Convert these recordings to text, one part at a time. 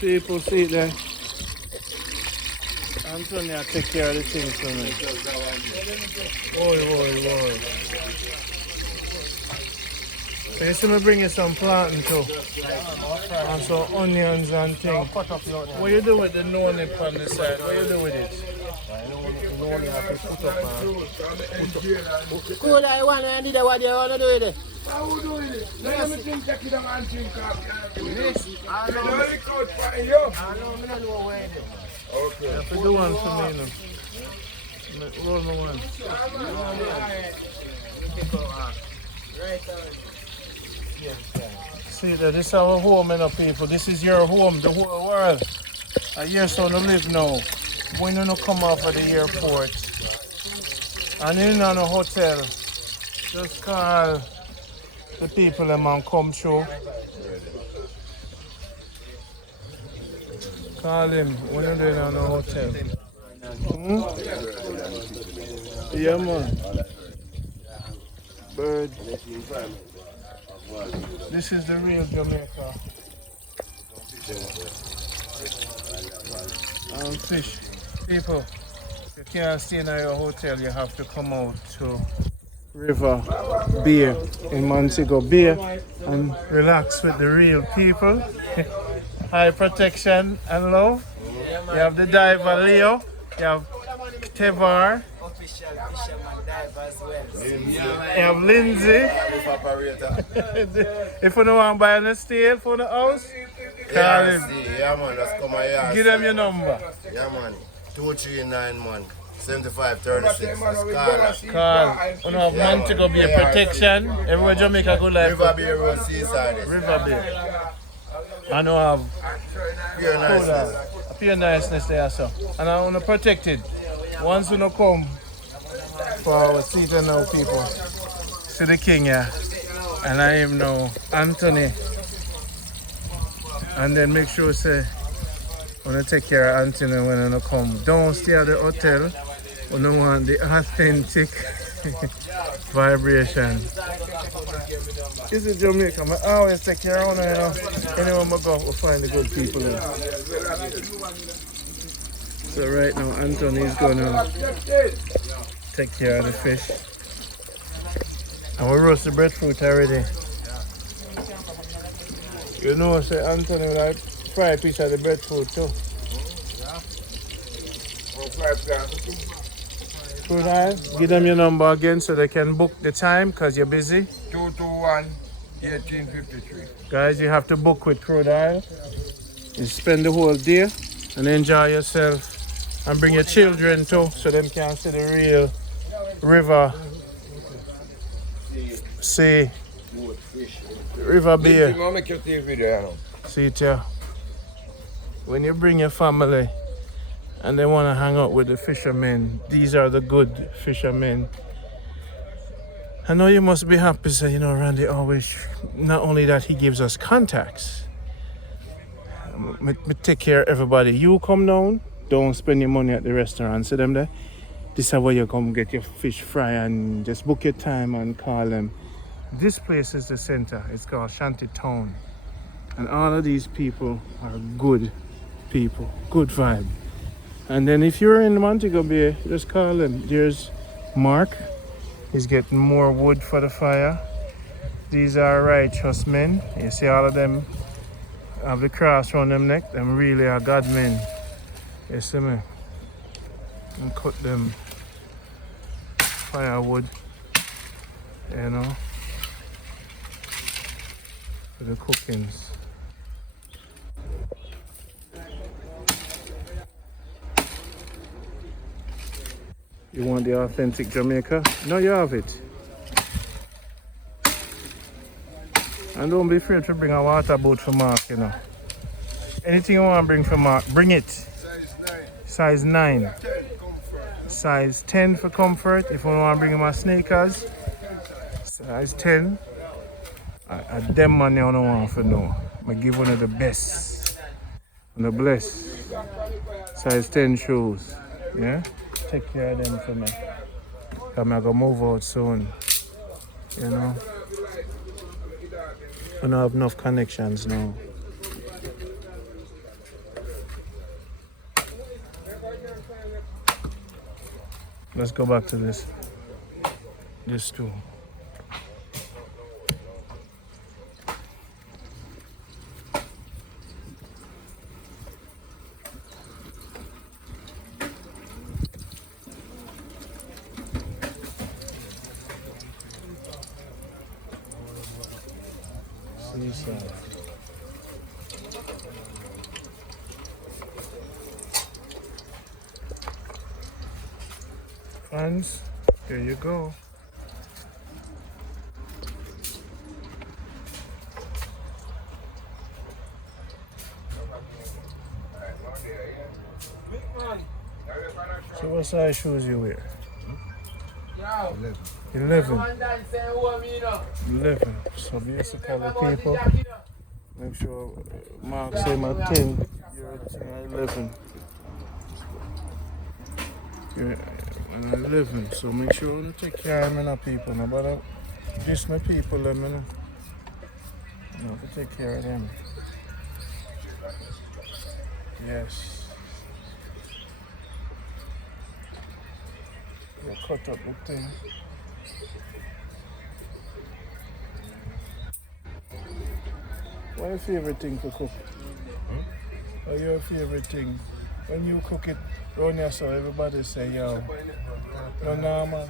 People see it there. Antonia take care of the things for me. Boy. So you see me bring you some planting too. And some onions and things. What you do with the noni on the side? What you do with it? Cool, I want to do what you want to do with it. How you doing it? Let me think that you don't want to drink coffee. I don't record for you. I don't know where it is. Okay. You have to do one for me now. Roll me one. See that this is our home, people. This is your home, the whole world. A year so to live now. When you come off of the airport and in on a hotel, just call the people that man come through. Call him when you're in on a hotel. Yeah, man. Bird. This is the real Jamaica. Fish. People, if you can't stay in your hotel, you have to come out to River Beer in Montego Bay and relax with the real people. High protection and love. You have the diver Leo, you have Tavor, Official Fisherman diver as well. you have Lindsay. If you don't want to buy any steel for the house, call him. Yeah, man, let's come here. Give them your number. Yeah, man. 2391 7536. Let's call us. Call. You have Montego Bay protection. Everywhere Jamaica good life. River Bay Road, seaside. River Bay. I know I have Pure niceness. a pure niceness there, so. And I want to protect it. Once we don't come for our season now, people. See the king here. And I am now Anthony. And then make sure say when I take care of Anthony when I come. Don't stay at the hotel. We don't want the authentic vibration. This is Jamaica. I always take care of it. Anywhere I go, we find the good people there. So right now, Anthony is gonna take care of the fish. And we roast the breadfruit already. You know, say Anthony will like fry a piece of the breadfruit too. Crude oil, give them your number again so they can book the time because you're busy. 221 1853. Guys, you have to book with crude oil. You spend the whole day and enjoy yourself and bring your children too so they can see the real river, sea, river beer. See it here. When you bring your family and they want to hang out with the fishermen, these are the good fishermen. I know you must be happy, so Randy always, not only that he gives us contacts, me take care of everybody. You come down, don't spend your money at the restaurant, see them there? This is where you come get your fish fry and just book your time and call them. This place is the center, it's called Shantiton. And all of these people are good people, good vibe. And then if you're in Montego Bay, just call them. There's Mark. He's getting more wood for the fire. These are righteous men. You see all of them have the cross around them neck. Them really are God men. You see me? And cut them firewood, for the cookings. You want the authentic Jamaica? No, you have it. And don't be afraid to bring a water boat for Mark, Anything you want to bring for Mark, bring it. Size 9. Size 10 for comfort. If you want to bring him a sneakers, size 10. Them money I don't want to know. I give one of the best. And the bless. Size 10 shoes. Yeah? Take care of them for me. I'm going to move out soon. I don't have enough connections now. Let's go back to this. This too. Seaside. Friends, here you go. So what size shoes you wear? 11. 11. So basically people, make sure Mark say my 10, you're 11. You're 11. So make sure you take care of me now, people. No bother diss my people, let me know. You have to take care of them. Yes. You cut up the thing. What's your favorite thing to cook? What's your favorite thing? When you cook it, run yourself, everybody say, yo, no normal.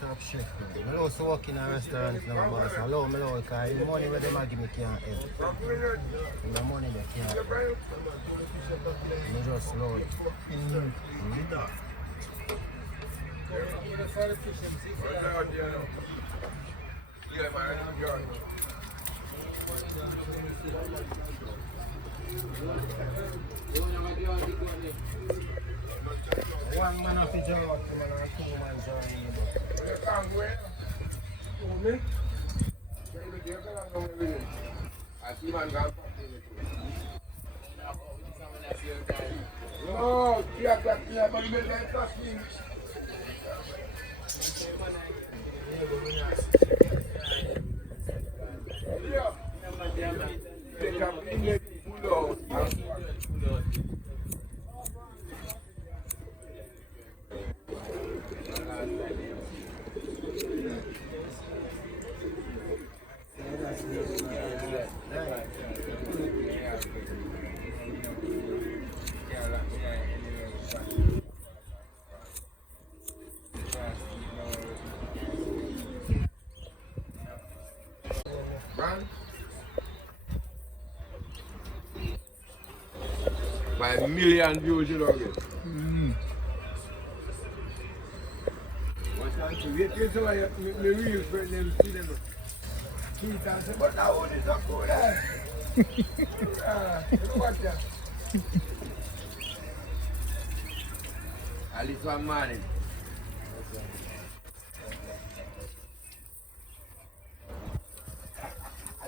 Top chef. I also work in a restaurant now, boss. I love me now because the money where they give me can't help. The money they can't help. I just love it. One man of the job, two man journey. By a million views, you know it. Wait till somebody, my real friend, them see them. Keith and say, but that one is not good. Watch that. At least one morning.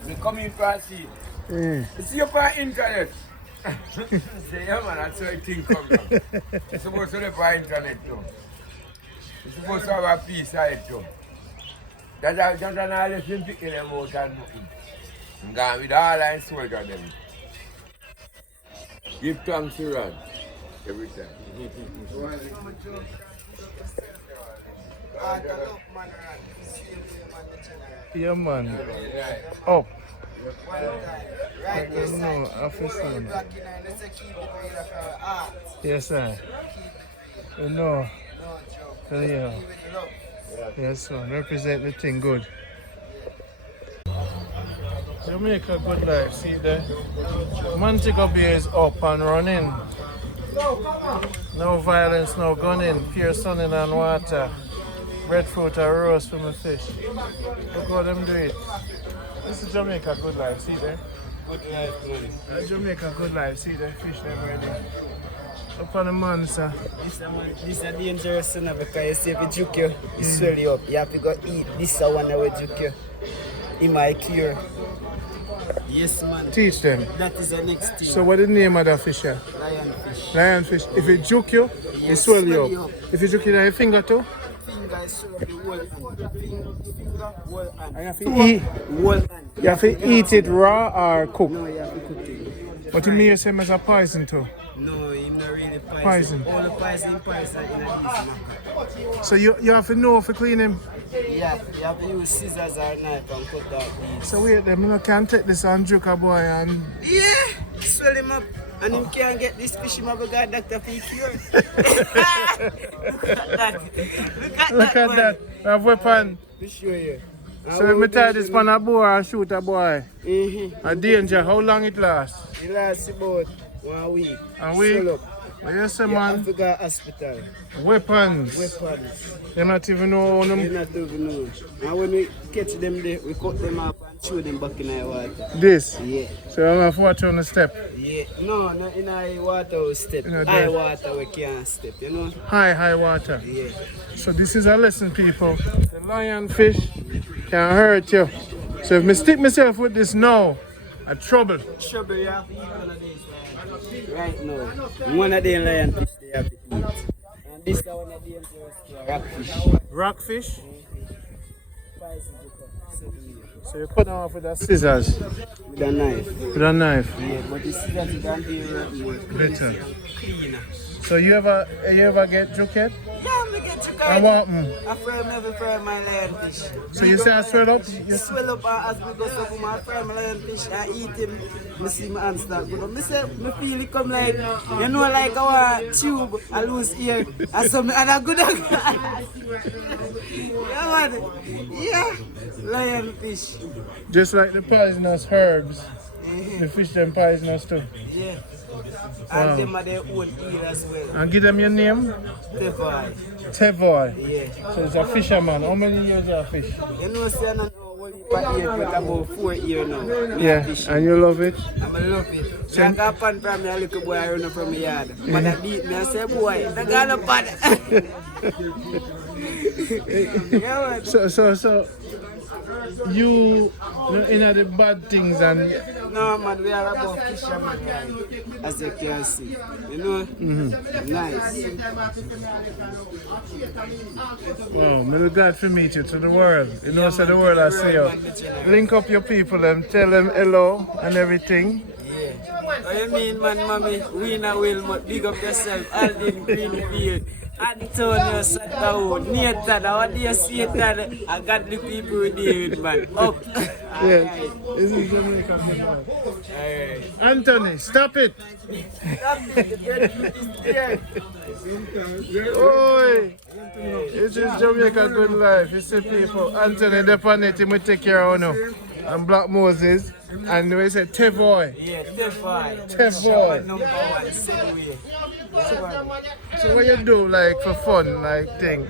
They come in for a seat. You see you on internet. Say, yeah man, that's how I think come now. You're supposed to live on internet too. You're supposed to have a piece of it too. That's how John and all the film picking them out and nothing. I'm going with all I sold of them. Give thanks to Rod every time. Yeah man. Oh. Right, yes, No, officer. Yes, sir. No. Yeah. Yes, sir. Represent the thing good. Jamaica good life. See there? Montego Bay is up and running. No violence, no gunning. Pure sunning and water. Breadfruit and roast for my fish. Look how them do it. This is Jamaica good life, see there? Good life, man. Jamaica good life, see there? Fish them ready. Up on the man, sir. This is a dangerous one because you see if it juke you, it swell you up. You have to go eat. This is one that will juke you. In my cure. Yes, man. Teach them. That is the next thing. So what is the name of that fish here? Lionfish. Lionfish. If it juke you, it swell you up. If it juke you in your finger too? Finger is swell up the whole hand. Finger, whole hand. And you have to eat. Whole hand. You have to eat it raw or cook. No, you have to cook it. But you may say it's a poison too. No, he's not really Poison. All the poison in this So you have to know if you clean him. Yeah, you have to use scissors or knife and cut out these. So wait, then I can take this on Joker boy and... Yeah, swell him up. And him can't get this fish, him have a god doctor for cure. Look at that. Look at that. I have weapon. Let me show you. So if me tie this on a bow and shoot a boy, a danger, how long it lasts? It lasts about 1 week. A week? Swell up. What you say, You man? have to go to hospital. Weapons. You not even know You them. not even know. And when we catch them there, we cut them up and throw them back in the water. This? Yeah. So I'm going to watch on the step. Yeah. No, not in the water we step. In a High dirt. water we can't step, you know? High water. Yeah. So this is a lesson, people. The lionfish can hurt you. So if I stick myself with this now, I'm trouble. Trouble, you have to eat one of these lionfish. Right now. One of them lionfish they have to eat. And this is one of them rockfish. Rockfish? Poison So you cut them off with the scissors. with a knife. With a knife. Yeah, but the scissors you can be more Better. cleaner. So you ever get juket? Yeah, me get you I want I fry never fry my lionfish. So you say I swell up? Swell up as me go so I fry my lionfish and eat him. Me see my hands start good. Me say me feel it come like you know like our tube I lose ear and some and a good. Yeah man. Yeah. Lionfish. Just like the poisonous herbs, the fish them poisonous too. Yeah. Wow. And them are their own ear as well. And give them your name? Tavor. Tavor. Yeah. So it's a fisherman. How many years you have fish? You know say I don't know what ear but about 4 years now. Yeah, and you love it? I love it. So I got pan from me, a little boy I run from my yard. Mother beat me and say, boy, the girl up pan. Yeah, man. So you in the bad things and No man, we are about fisherman, as you can see. You know? Nice. wow, I'm glad to meet you to the world. You know, so the world I see you. Link up your people and tell them hello and everything. Yeah. What you mean, man, mommy? We not will big up yourself. Aldin Greenfield. Antonio Satao, Nathan, what do you see that? I got the people with David, man. Up. Yes, this is Jamaica. Anthony, stop it! Oi! This is Jamaica Good Life. You see people, Anthony, the planet, he will take care of you. And Black Moses, and we say Tavor. Yeah, Tavor. Tavor. Number 1, same way. So what you do like for fun, like thing?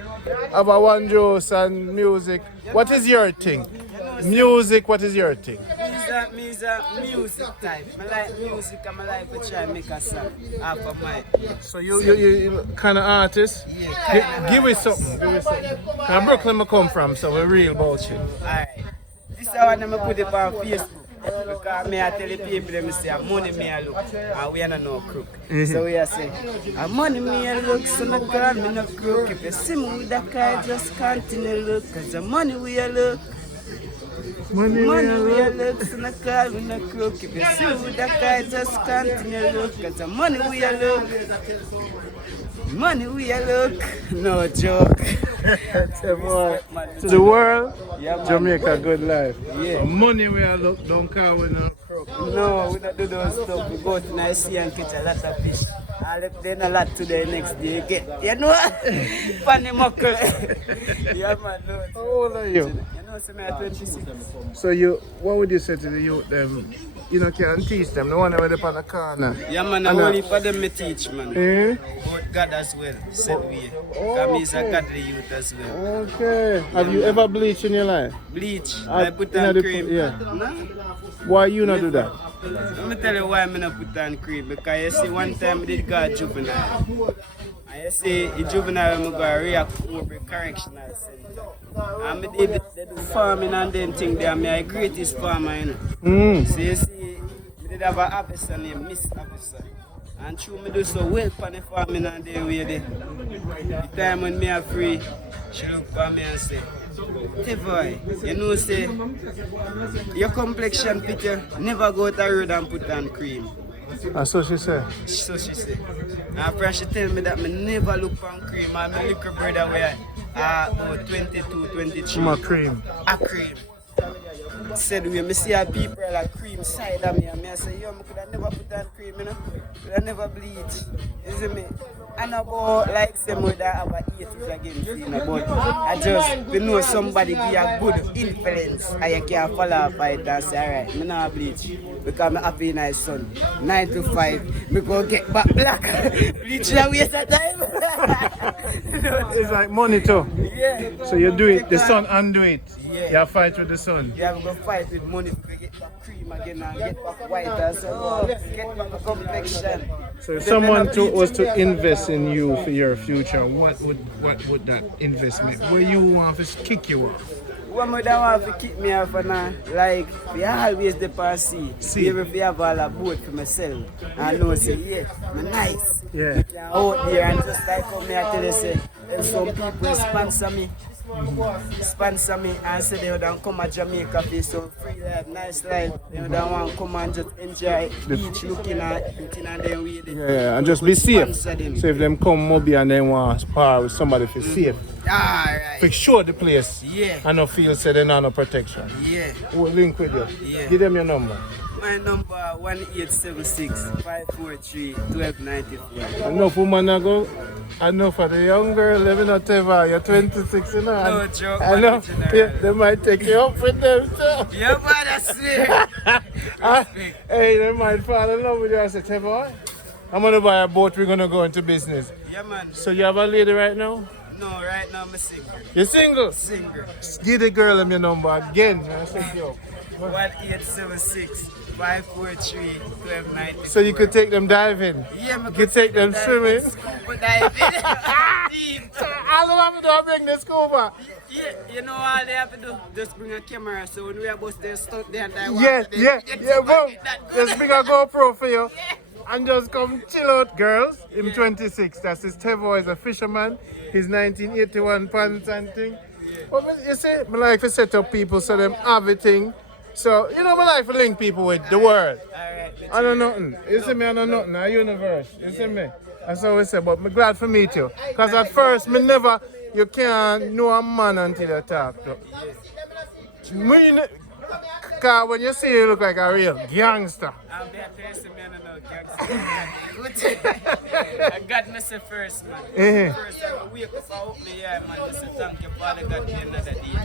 About one juice and music. What is your thing? Music, what is your thing? Me is a music type. I like music and I like to try and make a song half of mine. So you kind of artist? Yeah, Give us something. Give us something. Now Brooklyn I come from, so we're real about you. Alright. This is how I put it on Facebook. Because me I tell the people them say money me I look and we are not no crook. So we are saying money me I look so not call me no crook. If you see me with that car just continue look. Cause the money we are look. Money we are look so not call me no crook. If you see me with that car just continue look. Cause the money we are look. Money we are look. No joke. To the world, Yeah, Jamaica Good Life. Yeah. Money we are look, don't call we no crook. No, we don't do those stuff. We go to the sea and catch a lot of fish. I left them a lot today, next day get. You know what? Funny muckle. Yeah, man. No. How old are you? You know, so I'm 26. So what would you say to the youth them? You know, can teach them, the one where they're on the corner. Yeah, man, I'm only for them me teach, man. Eh? About God as well, said we. Because me is a godly youth as well. Okay. Have you ever bleached in your life? Bleach, I put in on the- cream. yeah. No? Why you not do that? Let me tell you why I not put on cream. Because you see, one time I did go to juvenile. And you see, in juvenile, I'm going to react over correctional center. And I did the farming and then think they are my greatest farmer, you know. So you see, I did have an officer named Miss Officer. And through me do so well for the farming and then we there. The time when me are free, she look for me and say, Tavor, you know say, your complexion picture, never go to the road and put on cream. That's what she said. So she said. And she tell me that me never look on cream. And my little brother were about 22, 23. My cream. A cream. Said we me see a people like cream side of me and I say, yo, I could have never put on cream, you know? Could have never bleach. You see me? And about like some way that have a 80s against you know, but I just we know somebody be a good influence and you can follow up it and say, alright, me not bleach because I'm happy in my son. 9 to 5, we go get back black. Bleach is a waste of time. It's like money too. Yeah. So you do it, the sun undo it. Yeah. You fight with the sun. Yeah, we go fight with money to get back cream again and get back white and so get back the complexion. So if someone was to invest in you for your future, what would that investment? Where you want to kick you off? What would I want to kick me off now? Like, we always the sea. Even if you have all a boat for myself. I know, say, yeah, I'm nice. Yeah. Out there and just like how me I tell you, say, and some people sponsor me. Sponsor me and say they don't come to Jamaica for some free life, nice life. They don't want to come and just enjoy beach looking at them with it. Yeah, and just be safe. So if them come Moby and they want to spar with somebody for safe. Alright. For sure the place. Yeah. And no feel say they not no protection. Yeah. Who will link with you? Yeah. Give them your number. My number 1876-543-1294. Enough woman ago. Enough for the young girl living at Tavor. You're 26, you know. No joke. I know. Yeah, they might take you up with them too. Yeah, man, that's it. Hey, they might fall in love with you. I said, Tavor, I'm going to buy a boat. We're going to go into business. Yeah, man. So you have a lady right now? No, right now I'm single. You're single? Single. Give the girl your number again. I set you up. 1876-543-1294. So you could take them diving? Yeah, you could take them swimming? Scuba diving. Deep. All of them do bring the scuba? Yeah, you know all they have to do? Just bring a camera so when we are both there stuck there and I boom. Just bring a GoPro for you. And just come chill out, girls. Him 26, that's his Tavor, is a fisherman. His 1981 pants and thing. But you see, my life is set up people so them have a thing. So, you know, my life will link people with the world. I know nothing. You see me, I know nothing. A universe. You see me? That's how we say. But I'm glad to meet you. Because at first, you can't know a man until you talk to. Because when you see you look like a real gangster. I'm there to say me, I don't know gangster. I got me say first, man. First, I wake up and open my eye, man. I say thank you, Father God, for another day.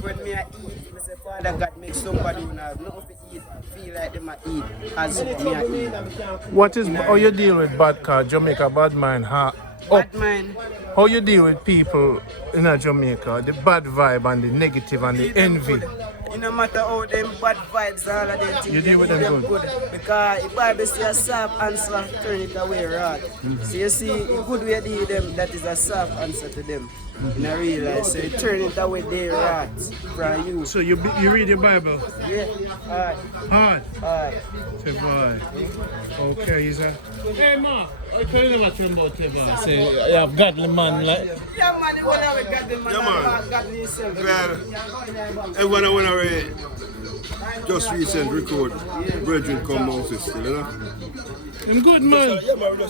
When me I eat, I say Father God, make somebody who has nothing to eat feel like them I eat as me I eat. What is, how you deal with bad car, Jamaica, bad mind, bad mind? How you deal with people in Jamaica, the bad vibe and the negative and the envy? It no matter how them bad vibes all of them things. You deal with them good? Because the Bible says a soft answer, turn it away right. So you see, the good way they them, that is a soft answer to them. In a real life, so you turn it away they right from you. So you read your Bible? Yeah, hard. Hard? Tavor. Okay, is that? Hey Ma, I can never tell about Tavor. Say you have godly man like. Yeah man, you wanna have a godly man, godly yourself. Well, everyone I wanna read just recent record, Breadfruit come out still, you know? I'm good man. Yeah man, we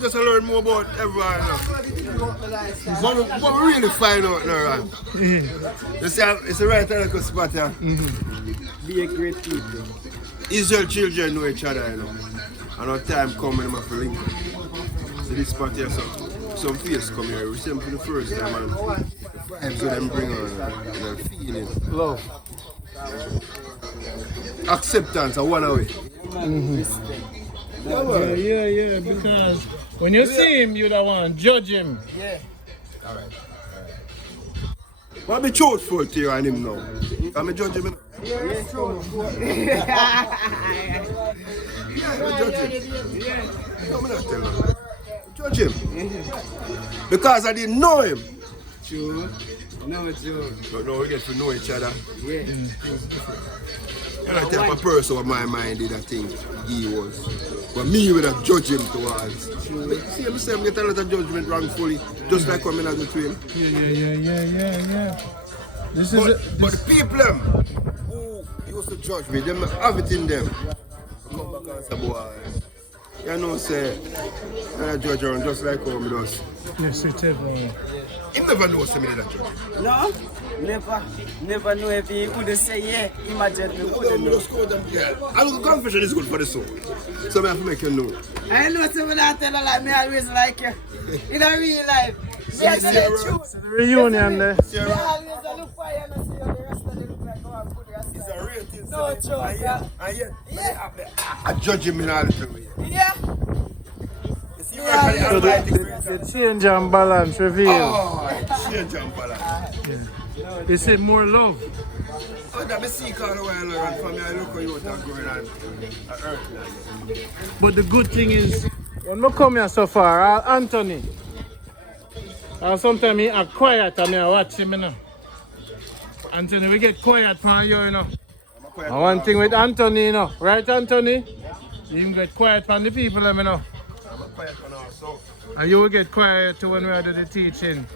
just learn more about everyone, you know? What we really find out now, right? You see, it's the right time to spot here. Be a great people. Israel children know each other, you know. And our time coming, I'm for link. So this spot here, some face come here. We see them for the first time, and the vibes that them bring on, and feeling. Love. Acceptance, I one away. Yeah, because when you see him, you don't want to judge him. Yeah. Alright. Well, be truthful to you and him now. I'm judging him. Yeah, true. Judge him. Because I didn't know him. True. No, true. But now we get to know each other. Yeah. And I type of person what my mind did I think he was. But me would have judged him towards. See him say I get a lot of judgment wrongfully, just like coming as a twin. Yeah. But the people them who used to judge me, them have it in them. Come back and say, boy, You know, say, I judge around just like how me does. Yes, it is. He never knows me that judge. No, never know if he would say yeah. Imagine me wouldn't know. I look confession is good for the soul. So I have to make you know. I know someone that tell her like me always like you. In a real life. Me I tell the truth. The reunion there. Me always look for you and see how the rest of them look like how I'm good rest. It's a real thing. No joke. And yet, Yeah. I judge him in all the way. Yeah. So the change and balance revealed. Oh, change and balance. They say more love. Oh, that me see all the while around for me. I look how you are going on earth. But the good thing is, when I come here so far, Anthony, sometimes he act quiet and I watch him, you know. Anthony, we get quiet from you, you know. And one thing with Anthony, you know. Right, Anthony? You can get quiet from the people, you know. I'm a quiet one also. And you will get quiet too when we are doing the teaching.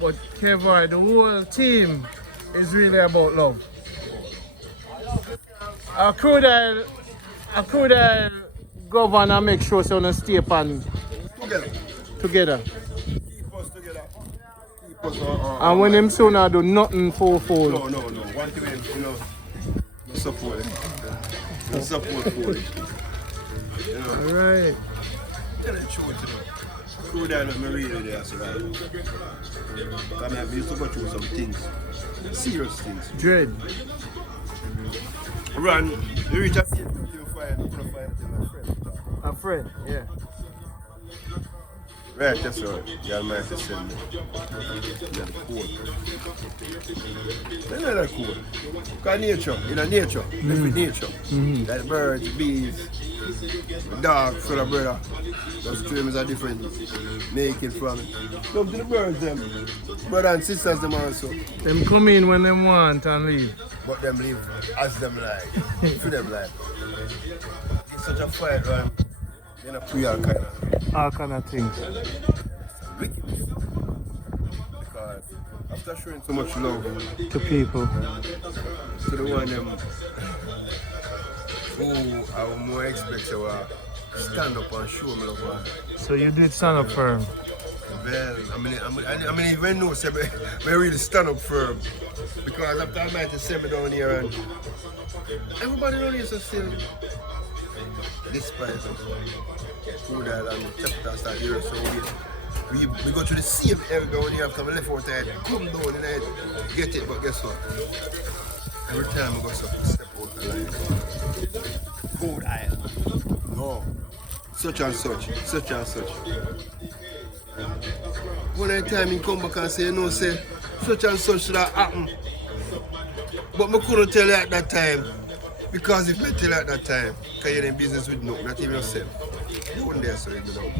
But Tavor, the whole team is really about love. A crowd govern and make sure so you stay upon together. Keep us together. Keep us And when them soon do nothing for food. No. One thing, you know, support it. Support for it. You know. Alright. Tell the truth, you know. Crew that me really there, so that. I mean, I used to go through some things. Serious things. Dread. Run, you reach a stage you find my friend. A friend, yeah. Right, that's right. You might to send me. You're cool. They're not cool. Because nature, nature, live with nature. Like birds, bees, dogs, for the brother. Those streams are different. Naked from it. Come to the birds, them. Brother and sisters, them also. Them come in when they want and leave. But them live as them like. For them like. It's such a fight, right? You know, all kind of. All kind of things. Wickedness. Because after showing so much love To people. to the one them who I would more expect to stand up and show me love. So you did stand up firm. Well, I mean, even know, say, I really stand up firm. Because after I might send me down here and everybody down here so still despise us. Who that and chapter start here so we go to the same area down here after my left out there, come down and I get it, but guess what? Every time I go step out the line. Good eye. No. Such and such. One time he come back and say, no, say, such and such should have happened. But I couldn't tell you at that time. Because if I tell you at that time, because you're in business with no, not even yourself. You wouldn't dare say it, you know.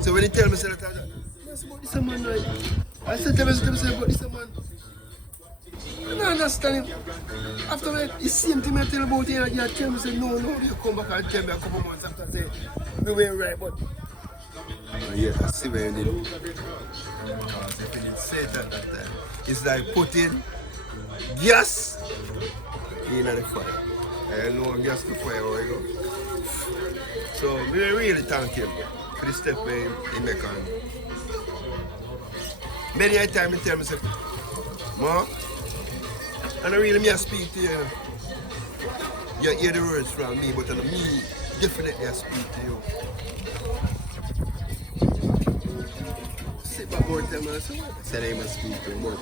So when he tell me, say that, I said, but this a man, right? I said, tell me, but this a man. I don't understand him. After the same thing I tell about him, you tell me, say, no, you come back and tell me a couple months after, say, no way right, but. Yeah, I see where you did. Because if you did say it at that time, it's like putting gas in the fire. I know gas to fire where you go. So we really thank him for the step he make on. Many a time he tell me, say, Ma, and I really speak to you. You hear the words from me, but me definitely I speak to you. Sit back more time and say, I said I must speak to him, but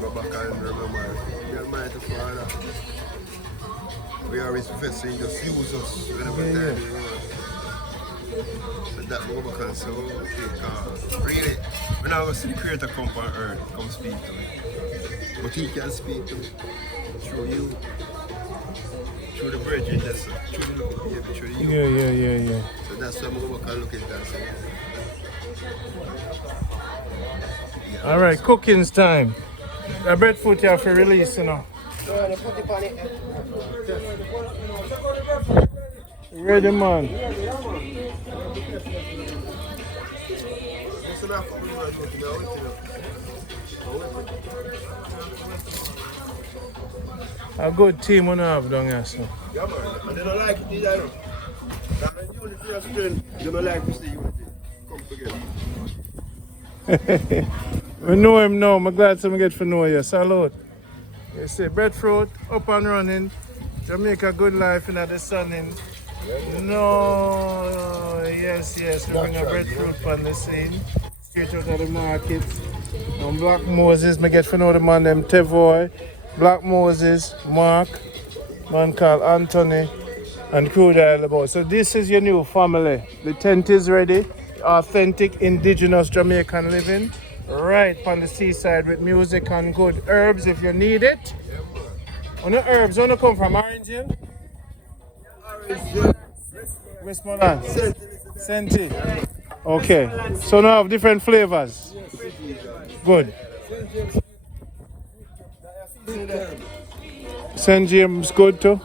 go back and remember, you're my father. We always professor, he just use us whenever time you want. So that go back and say, okay, because really, when I was the creator come on earth, come speak to me. But he can speak to me through you, through the bridge, through the baby, through you. Yeah. So that's why I go back and look at that and say, Alright, cooking's time. The breadfruit you have to release, you know. Ready, man. A good team we have down here, so. Yeah, man. And they don't like it either, you know. Even if you're a student, they don't like to see you come together. We know him now. I'm glad to get to know you. Salute. You see, breadfruit up and running. Jamaica good life in the sun. No, yes, we bring a breadfruit on the scene. Straight out of the market. And Black Moses, I get to know the man them Tavor, Black Moses, Mark, man called Anthony, and Crude about. So this is your new family. The tent is ready. Authentic indigenous Jamaican living. Right on the seaside with music and good herbs if you need it. On the herbs, where do you come from? Orange Hill? Westmoreland. Senti. Okay. So now have different flavors. Good. St. James good too.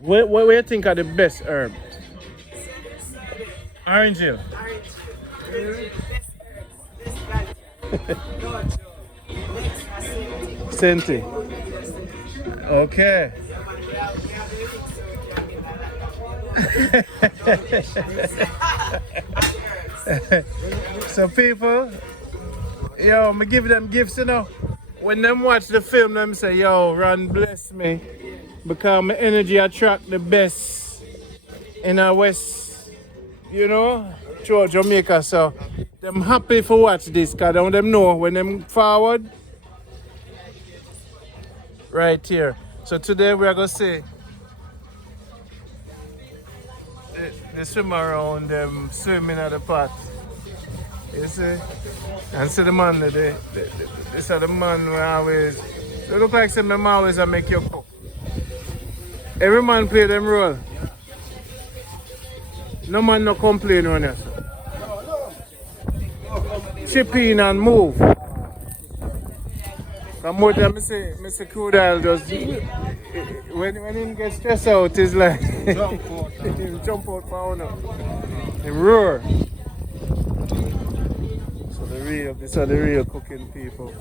What do you think are the best herbs? Orange Hill. Senti. Okay. So people, yo, I give them gifts, you know. When them watch the film, them say, yo, Ron bless me. Because my energy attract the best in our West, you know, throughout Jamaica. So them happy for watch this, because them know when them forward, right here. So today we are going to see they swim around them swimming at the pot. You see? And see the man today. This is the man who always, they look like some them always make you cook. Every man play them role. No man no complain on you. Chip in and move. And more than I say Crudile just when he gets stressed out, it's like jump out for honor. He roar. So these are the real cooking people.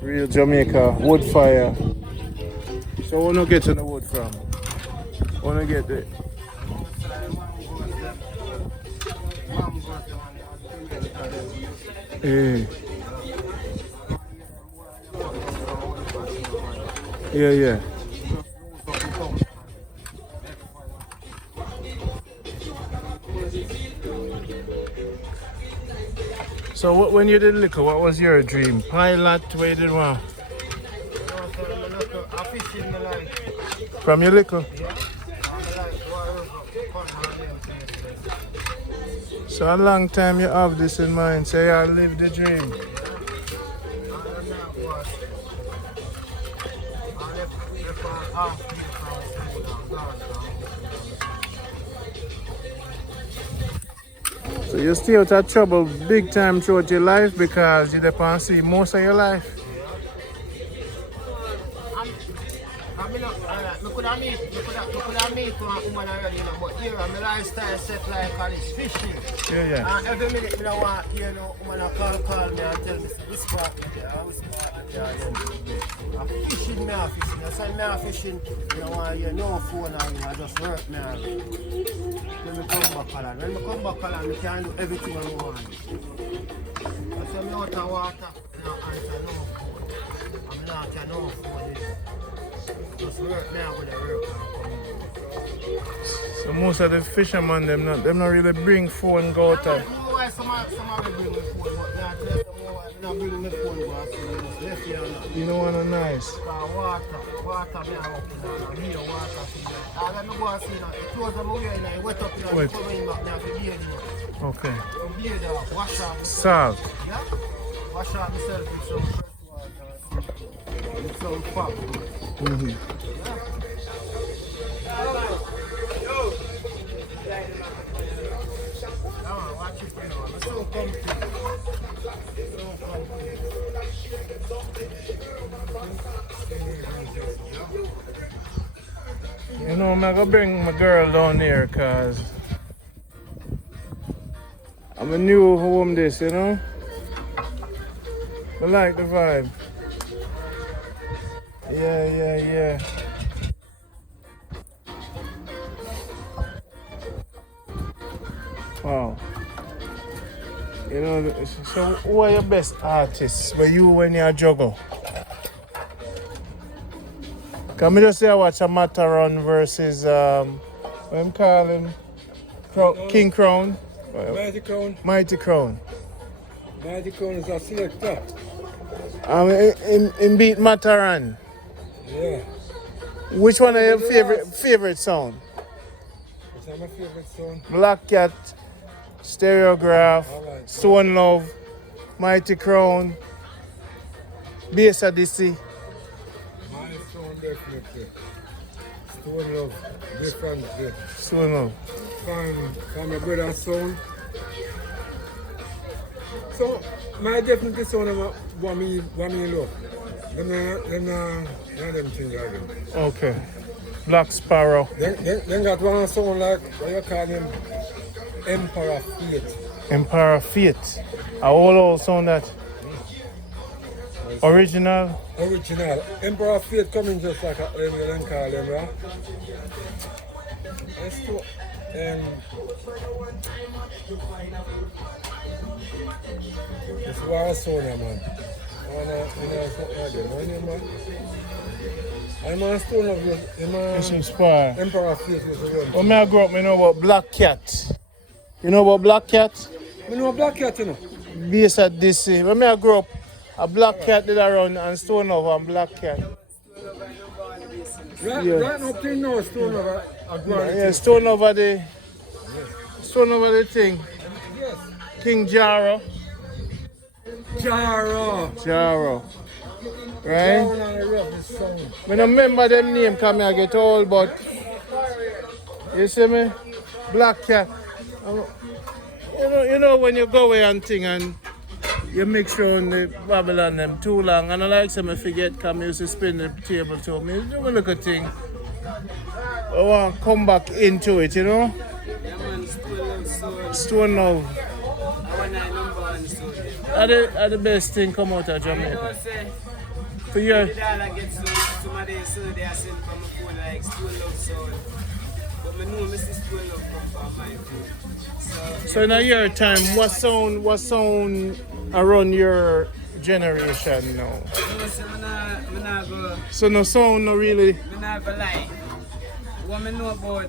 Real Jamaica, wood fire. So where you get the wood from? Where you get it? Yeah. So when you did liquor, what was your dream? Pilot, where you did one? From your liquor? So a long time you have this in mind, say I live the dream. So you stay out of trouble big time throughout your life because you depend see most of your life. I could meet one woman already, but here my lifestyle set like all this fishing. Yeah. And every minute I want to hear woman call me and tell me this part there, this part there. I'm fishing, That's why I'm fishing. I want to hear no phone and I just work me. When I come back along, I can do everything I want. That's why I'm out of water, I answer no phone. I'm not answer no phone. Just work now with the work. So most of the fishermen, them not really bring phone go out. I know why some bring the phone, but not bring the phone go out. So left here now. You know what is nice? Water, me I up to here, water. I don't know what I see now. It close them away and I wet up here and come in back now to beard. Okay. Beard, wash off. Salt. Yeah? Wash off myself with some fresh water. With some fat. You know, I'm gonna bring my girl down here because I'm a new home this, you know? I like the vibe. Yeah. Wow. You know, so who are your best artists when you juggle? Can I just say I watch a Mataron versus what I'm calling King Crown? Mighty Crown. Mighty Crown. Mighty Crown is a selector. In beat Mataran. Yeah. Which one are your favorite sound? What's my favorite song? Black Cat, Stereograph, Alright. Stone Love, Mighty Crown, Bass Odyssey. My song definitely. Stone Love, different. Stone Love. From my brother's sound. So, my definitely sound of what me love. Them things again. Okay. Black Sparrow. Then got one sound like, what you call him? Emperor Fate. Emperor Fate. A whole sound that. Original. Original. Emperor Fate coming just like a you call him, right? Let's do it's war sound, man. I'm a stone of you. It's inspired. Emperor Fate was the one. When I grew up, I know about Black Cat. You know about Black Cat? I know Black Cat, you know. Bass Odyssey. When I grew up, a Black Cat did around and Stone Love and Black Cat. Right now, till now, Stone Love a grand. Yeah, Stone Love the thing. Yes. King Jaro. Jaro. Right? Down on the river, this song. I don't remember them name come here get old, but you see me? Black Cat. You know when you go away and thing and you make sure on the Babylon them too long and I like some forget come used to spin the table to me. Do a look at thing. I want to come back into it, you know? Yeah, man, Stone Love. Stone Love. I want that number one soul. Are the best thing come out of You know, Jamaica? say, For you, the dollar gets somebody so they are sent from a phone like Stone Love soul. But I know Mr. Stone Love come from my phone. so in a year time, what sound around your generation now? You know, say, I not go. So no sound, no really. I not go lie. What I know about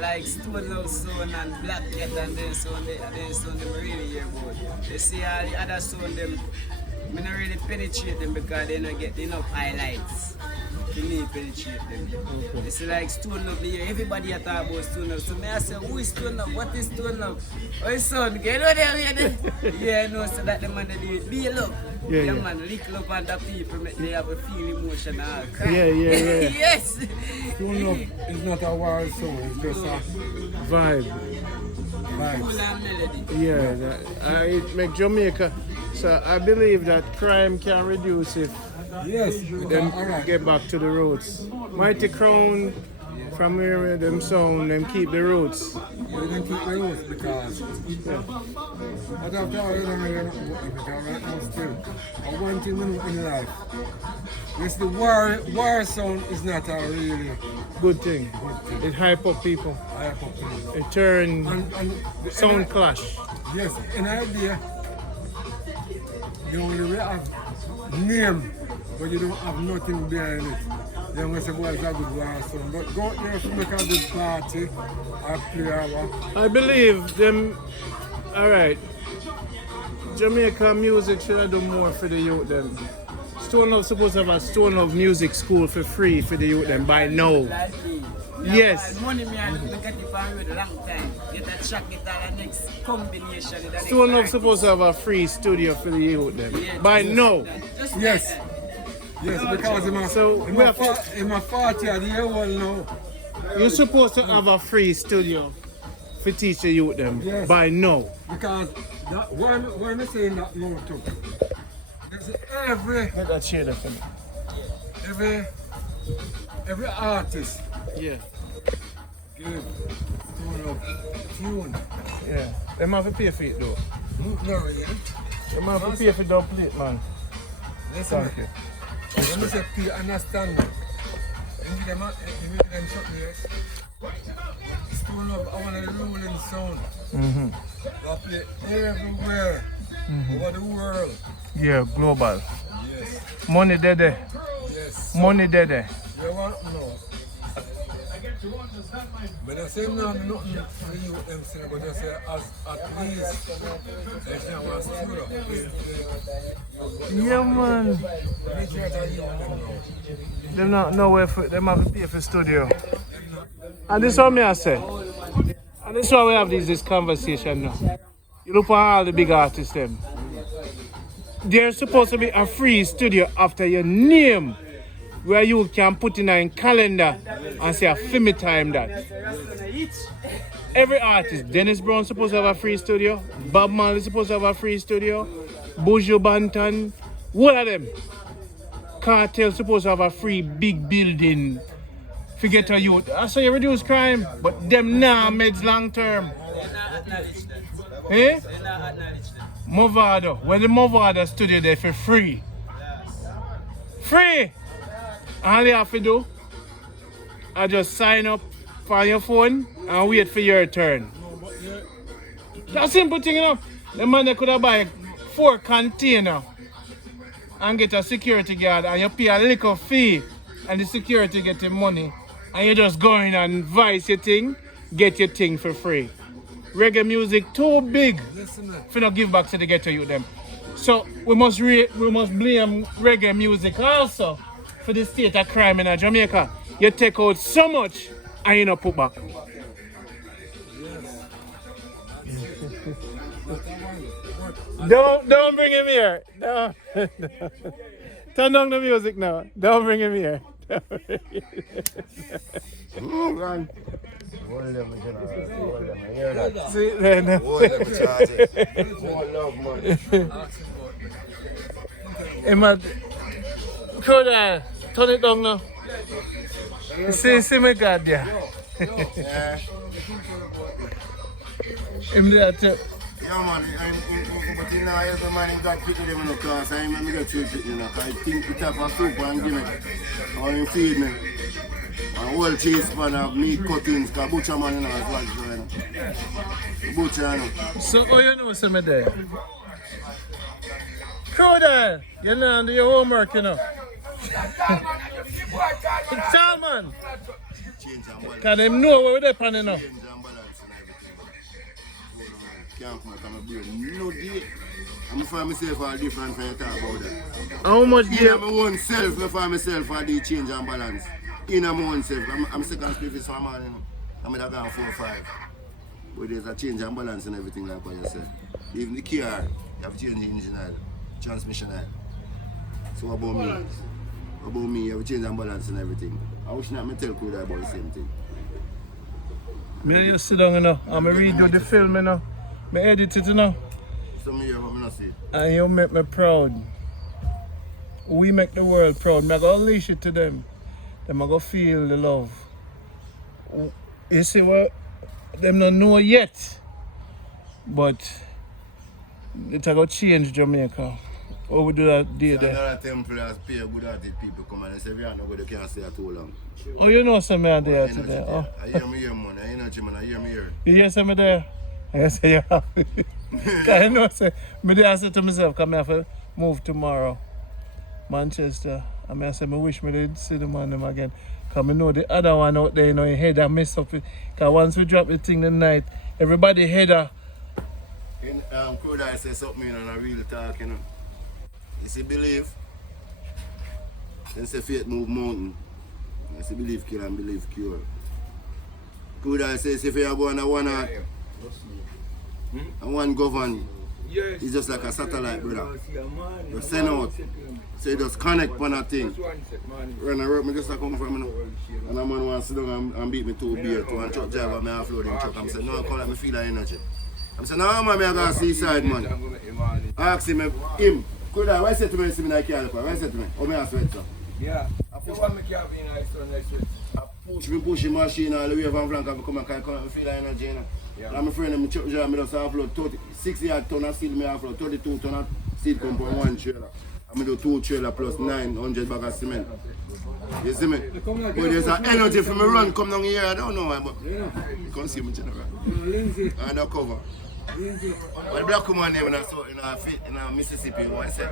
like Stone Love sound and Black Cat and then sound them really hear about. You see all the other sound them, I don't really penetrate them because they don't get enough highlights. You need penetrate them. Okay. It's like Stone Love here. Everybody a talk about Stone Love. So me I say, who is Stone Love? What is Stone Love? Oh, his son, get out there. Yeah, I know so that the man they do it. Be love. Yeah, man, lick love on the people, make they have a feel emotion and cry. Yeah. Yes. Stone Love is not a war song, it's just a Vibe. Cool and melody. Yeah, it make Jamaica. So I believe that crime can reduce if yes, them alright. get back to the roots. Mighty Crown, from where them sound, them keep the roots. We can keep the roots because but after all, because right now still, one thing in life, yes, the war sound is not a really Good thing. It hype up people. hype up thing. It turn And sound clash. yes, an idea, you only have name, but you don't have nothing behind it. Then we say, well, it's a good war song. But go out there if you make a good party, or play our. I believe them. All right. Jamaica music should have done more for the youth them. Stone Love supposed to have a Stone Love music school for free for the youth them by now. Like me. Yes. Money me and look at it for a long time. Get that track guitar and next combination. The next Stone Love artist. supposed to have a free studio for the youth them Yeah, by just now. like that. Just Yes. like that. Yes, because So we have in my 40th year old now. You're supposed to have a free studio for teach the youth them Yes. by now. Because why am I saying that now too? Because Let that share that for me. every artist Yeah. give tune. Yeah. Them have to pay for it though. No, really. Them have to pay for double plate, man. Listen, Thank you. when I say pay, understand me. You give them something else. Stone Love, I want a rolling sound. play everywhere. Over the world. Yeah, global. Yes. Money there. Yes. Money there. You want to know? But I say no, nothing for you, them say, but I say at least they say one studio. Yeah, man. Them not nowhere for them have to pay for studio. And this is what me I say. And this is why we have this conversation now. You look for all the big artists them. There's supposed to be a free studio after your name where you can put in a calendar and say a film time that. Every artist, Dennis Brown supposed to have a free studio, Bob Marley supposed to have a free studio, Buju Banton, all of them. Cartel supposed to have a free big building. Forget a youth. I say you reduce crime, but them nah meds long term. Eh? Movado. When the Movado studio there for free. Free! All you have to do, I just sign up for your phone and wait for your turn. That's simple thing, you know. The man that could have buy 4 containers and get a security guard and you pay a little fee and the security get the money and you just go in and vice your thing, get your thing for free. Reggae music too big for not give back to the ghetto youth them. So we must blame reggae music also for the state of crime in Jamaica. You take out so much and you not put back. Don't bring him here. No. Turn down the music now. Don't bring him here. See, then. Emma, Koda, turn it down now. See my God there. Yeah, man, but you know, every man got pick with them in the class. I remember get to it, you know, I think we tap a soup and give me, or you feed me. And whole cheese pan of meat cuttings, because butcher man, you know, as well, you know. Butcher, you know. So, how you know some of that? Crowder, you know, do your homework, you know. Tell man. Because they know where they're panning now. Can't come from a brain. No day. I'm find myself all different when you talk about that. How much day? In my own self, I find myself for the change and balance. In my own self. I'm second species for a man, you know. I'm going to go 4 or 5. But there's a change and balance and everything like what you said. Even the car, you have to change the engine oil, transmission oil. So about me, you have to change and balance and everything. I wish not me tell Koda about the same thing. Me just sit down, you know. I'm going to redo the film, you know. I edit it, you know. Some year, but I not see it. And you make me proud. We make the world proud. I'm going to unleash it to them. Them going to feel the love. You see what? Them don't know yet. But it's going to change Jamaica. How we do that day there? Another temple has paid good-hearted people come and they say, we are not going to can't stay too long. Oh, you know some there today? Oh. I hear me here, man. I energy, man. I hear me here. You hear some there? I say you're happy. Because I know, say, I say to myself, come here for move tomorrow. Manchester. And I say, I wish me did see the man them again. Because I know the other one out there, you know, your head I mess up. Because once we drop the thing tonight, everybody header. In Koda, I say something, you know, and a real talk, you know. You see believe, then say faith move mountain. You see believe kill and believe cure. Koda says if you are born a one heart, and one govern, it's just like a satellite, brother. You send out, so you just connect on a thing. When I work, I just come from, you know, and a man wants to sit down and beat me 2 beer, 2 and truck driver, me offloading truck. I'm saying, no, I call me feel that energy. I'm saying, no, man, I go seaside, man. I ask him, Koda, why say to me, see me like you, why say to me? How me I sweat, sir? Yeah. You want me to be nice on that sweat? I push the machine all the way from flank and come and feel that energy, you know. Yeah. And my friend, I'm truck driver, I just offload 60 ton of steel, I offload 32 ton of steel come from 1 trailer. I do 2 trailer plus 900 bags of cement. You see me? But there's an energy for me run come down here, I don't know why, but you can see me general. Undercover. What the black woman name in Mississippi, what is it?